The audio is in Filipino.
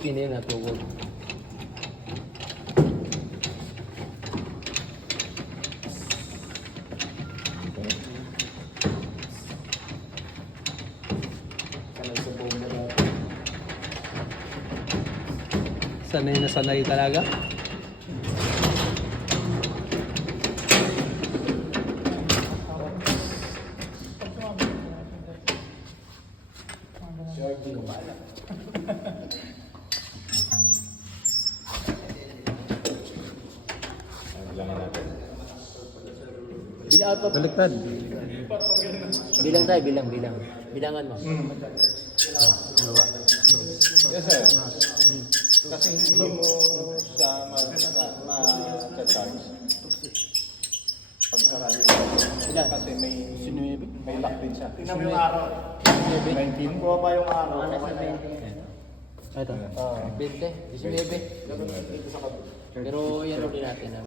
Pipin na yun, natugod. Sanay na sanay talaga. Bilang out of. Baliktad. Bilang tayo, bilang. Bilangan mo. Yes, sir. Kasi hindi mo siya ma-charge. Pag sarado Ilan? kasi may lock din siya. Tingnan mo yung araw. 19. Buha pa yung araw. Nasa 20. Ito. 20, 19. Pero yan ulit natin.